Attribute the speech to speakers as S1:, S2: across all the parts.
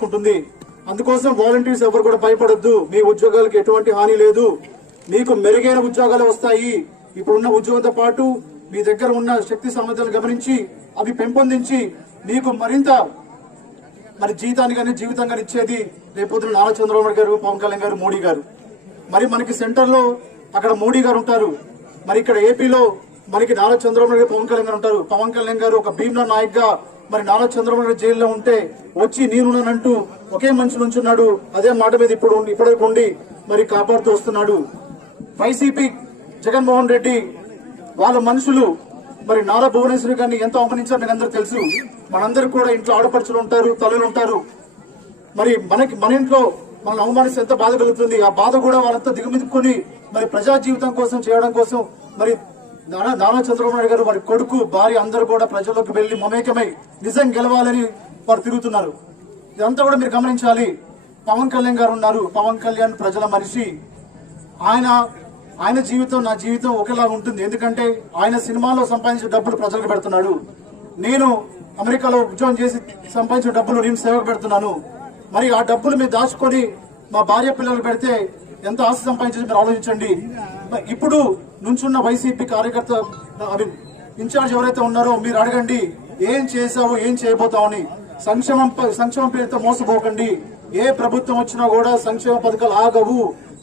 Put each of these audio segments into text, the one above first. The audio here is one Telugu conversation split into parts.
S1: చేసుకుంటుంది. అందుకోసం వాలంటీర్స్ ఎవరు కూడా భయపడొద్దు. మీ ఉద్యోగాలకు ఎటువంటి హాని లేదు. మీకు మెరుగైన ఉద్యోగాలు వస్తాయి. ఇప్పుడున్న ఉద్యోగంతో పాటు మీ దగ్గర ఉన్న శక్తి సామర్థ్యాలు గమనించి అవి పెంపొందించి మీకు మరింత మరి జీతాన్ని కానీ జీవితం కానీ ఇచ్చేది రేపొద్దున నారా చంద్రబాబు గారు పవన్ కళ్యాణ్ గారు మోడీ గారు. మరి మనకి సెంటర్లో అక్కడ మోడీ గారు ఉంటారు. మరి ఇక్కడ ఏపీలో మనకి నారా చంద్రబాబు నాయుడు పవన్ కళ్యాణ్ గారు ఉంటారు. పవన్ కళ్యాణ్ గారు ఒక భీమ్లా నాయక్గా మరి నారా చంద్రబాబు నాయుడు జైల్లో ఉంటే వచ్చి నేనున్నానంటూ ఒకే మనిషి నుంచున్నాడు అదే మాట మీద ఇప్పుడు ఉండి- ఇప్పటికి ఉండి మరి కాపాడుతూ వస్తున్నాడు. వైసీపీ జగన్మోహన్ రెడ్డి వాళ్ళ మనుషులు మరి నారా భువనేశ్వరి గారిని ఎంత అవమానించారు మీకు అందరూ తెలుసు. మనందరికి కూడా ఇంట్లో ఆడపడుచులు ఉంటారు తల్లులు ఉంటారు. మరి మనకి మన ఇంట్లో మనల్ని అవమానిస్తే ఎంత బాధ కలుగుతుంది? ఆ బాధ కూడా వాళ్ళంతా దిగుమిదుకొని మరి ప్రజా జీవితం కోసం చేయడం కోసం మరి నారా నారా చంద్రబాబు నాయుడు గారు వారి కొడుకు భార్య అందరూ కూడా ప్రజల్లోకి వెళ్ళి మమేకమై నిజం గెలవాలని వారు తిరుగుతున్నారు. ఇదంతా కూడా మీరు గమనించాలి. పవన్ కళ్యాణ్ గారు ఉన్నారు. పవన్ కళ్యాణ్ ప్రజల మనిషి. ఆయన ఆయన జీవితం నా జీవితం ఒకేలా ఉంటుంది. ఎందుకంటే ఆయన సినిమాలో సంపాదించిన డబ్బులు ప్రజలకు పెడుతున్నాడు. నేను అమెరికాలో ఉద్యోగం చేసి సంపాదించిన డబ్బులు నేను సేవకు పెడుతున్నాను. మరి ఆ డబ్బులు మీరు దాచుకొని మా భార్య పిల్లలు పెడితే ఎంత ఆస్తి సంపాదించి మీరు ఆలోచించండి. ఇప్పుడు నుంచున్న వైసీపీ కార్యకర్త ఇన్ఛార్జ్ ఎవరైతే ఉన్నారో మీరు అడగండి ఏం చేశావు ఏం చేయబోతావని సంక్షేమం సంక్షేమం పేరుతో మోసపోకండి. ఏ ప్రభుత్వం వచ్చినా కూడా సంక్షేమ పథకాలు ఆగవు.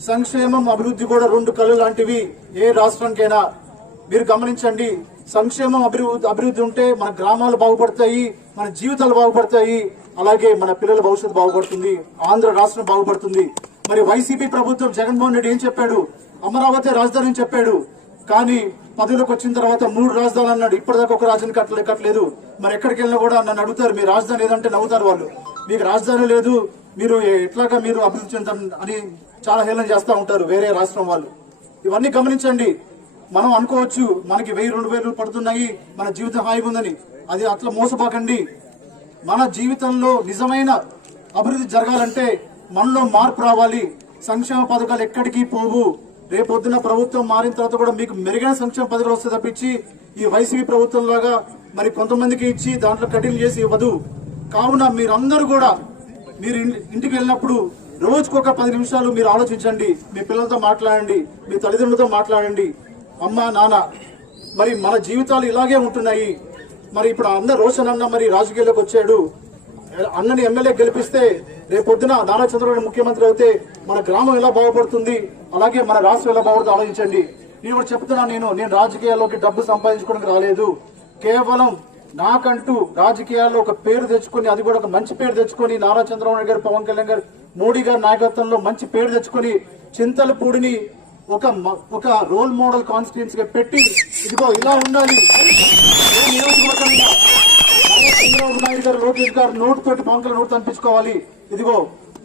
S1: సంక్షేమం అభివృద్ధి కూడా రెండు కళ్ళు లాంటివి ఏ రాష్ట్రానికైనా. మీరు గమనించండి సంక్షేమం అభివృద్ధి అభివృద్ధి ఉంటే మన గ్రామాలు బాగుపడతాయి మన జీవితాలు బాగుపడతాయి. అలాగే మన పిల్లల భవిష్యత్తు బాగుపడుతుంది ఆంధ్ర రాష్ట్రం బాగుపడుతుంది. మరి వైసీపీ ప్రభుత్వం జగన్మోహన్ రెడ్డి ఏం చెప్పాడు? అమరావతి రాజధాని చెప్పాడు. కానీ పదవిలోకి వచ్చిన తర్వాత మూడు రాజధానులు అన్నాడు. ఇప్పటిదాకా ఒక రాజధాని కట్టలే కట్టలేదు. మరి ఎక్కడికి వెళ్ళినా కూడా నన్ను అడుగుతారు. మీ రాజధాని ఏదంటే నవ్వుతారు వాళ్ళు. మీకు రాజధాని లేదు. మీరు ఎట్లాగా మీరు అభివృద్ధి చెందాం అని చాలా హేళన చేస్తూ ఉంటారు వేరే రాష్ట్రం వాళ్ళు. ఇవన్నీ గమనించండి. మనం అనుకోవచ్చు మనకి వెయ్యి రెండు వేలు పడుతున్నాయి. మన జీవితం హాయిగా ఉందని. అది అట్లా మోసపోకండి. మన జీవితంలో నిజమైన అభివృద్ధి జరగాలంటే మనలో మార్పు రావాలి. సంక్షేమ పథకాలు ఎక్కడికి పోవు. రేపొద్దున ప్రభుత్వం మారిన తర్వాత కూడా మీకు మెరుగైన సంక్షేమ పథకాలు వస్తే తప్పించి ఈ వైసీపీ ప్రభుత్వం లాగా మరి కొంతమందికి ఇచ్చి దాంట్లో కఠిన చేసి ఇవ్వదు. కావున మీరందరూ కూడా మీరు ఇంటికి వెళ్ళినప్పుడు రోజుకు ఒక పది నిమిషాలు మీరు ఆలోచించండి. మీ పిల్లలతో మాట్లాడండి. మీ తల్లిదండ్రులతో మాట్లాడండి. అమ్మ నాన్న మరి మన జీవితాలు ఇలాగే ఉంటున్నాయి. మరి ఇప్పుడు అందరు రోషన్ అన్న మరి రాజకీయాల్లోకి వచ్చాడు. అన్నని ఎమ్మెల్యే గెలిపిస్తే రేపొద్దున నారా చంద్రబాబు ముఖ్యమంత్రి అయితే మన గ్రామం ఎలా బాగుపడుతుంది? అలాగే మన రాష్ట్రం ఎలా బాగుపడుతుంది ఆలోచించండి. నేను కూడా చెప్తున్నాను నేను నేను రాజకీయాల్లోకి డబ్బు సంపాదించుకోవడానికి రాలేదు. కేవలం నాకంటూ రాజకీయాల్లో ఒక పేరు తెచ్చుకొని అది కూడా ఒక మంచి పేరు తెచ్చుకొని నారా చంద్రబాబు నాయుడు గారు పవన్ కళ్యాణ్ గారు మోడీ గారి నాయకత్వంలో మంచి పేరు తెచ్చుకొని చింతలపూడిని ఒక మ- ఒక రోల్ మోడల్ కాన్స్టిట్యూన్స్ పెట్టి ఇదిగో ఇలా ఉండాలి. ఏ చంద్రబాబు నాయుడు గారు లోకేష్ గారు నోటు తోటి పవన్ కళ్యాణ్ నోటు అనిపించుకోవాలి ఇదిగో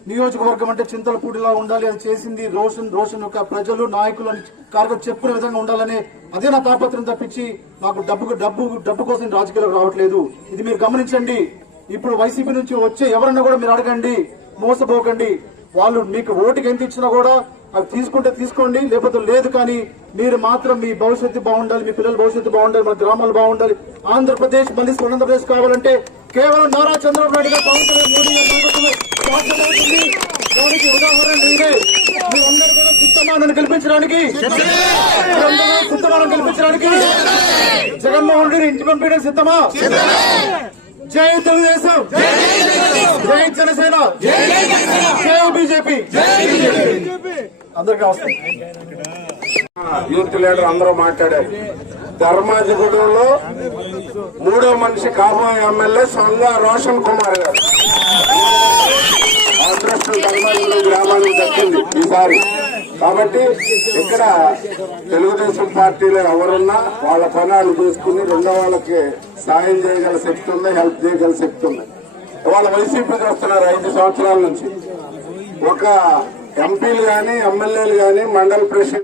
S1: నియోజకవర్గం అంటే చింతలపూడిలా ఉండాలి అది చేసింది రోషన్. రోషన్ యొక్క ప్రజలు నాయకులు అని కార్యకర్త చెప్పిన విధంగా ఉండాలని అదే నా తాపత్రం తప్పించి నాకు డబ్బు డబ్బు డబ్బు కోసం రాజకీయాలకు రావట్లేదు. ఇది మీరు గమనించండి. ఇప్పుడు వైసీపీ నుంచి వచ్చే ఎవరన్నా కూడా మీరు అడగండి. మోసపోకండి. వాళ్ళు మీకు ఓటుకి ఎంత ఇచ్చినా కూడా అది తీసుకుంటే తీసుకోండి లేకపోతే లేదు కానీ మీరు మాత్రం మీ భవిష్యత్తు బాగుండాలి మీ పిల్లల భవిష్యత్తు బాగుండాలి మన గ్రామాలు బాగుండాలి. ఆంధ్రప్రదేశ్ మళ్ళీ ఆంధ్రప్రదేశ్ కావాలంటే కేవలం నారా చంద్రబాబు నాయుడు గారు పవన్ కళ్యాణ్ మోడీ దానికి ఉదాహరణ మీరే మీరందరూ కూడా కల్పించడానికి మీరందరూ కల్పించడానికి జగన్మోహన్ రెడ్డి ఇంటి పంపించడం సిద్ధమా? జై తెలుగుదేశం. జై జనసేన. జై అందరికీ నమస్తే
S2: యూత్ లీడర్ అందరూ మాట్లాడారు. ధర్మాజిగూడెంలో మూడో మనిషి కాబోయే ఎమ్మెల్యే సంగా రోషన్ కుమార్ గారు. అదృష్టం ధర్మాజిగూడెం గ్రామానికి దక్కింది ఈసారి. కాబట్టి ఇక్కడ తెలుగుదేశం పార్టీలో ఎవరున్నా వాళ్ళ పనాలు చూసుకుని రెండో వాళ్ళకి సాయం చేయగల శక్తి ఉంది హెల్ప్ చేయగల శక్తి ఉంది. వాళ్ళ వైసీపీకి వస్తున్నారు ఐదు సంవత్సరాల నుంచి ఒక ఎంపీలు కానీ ఎమ్మెల్యేలు కానీ మండల ప్రెసిడెంట్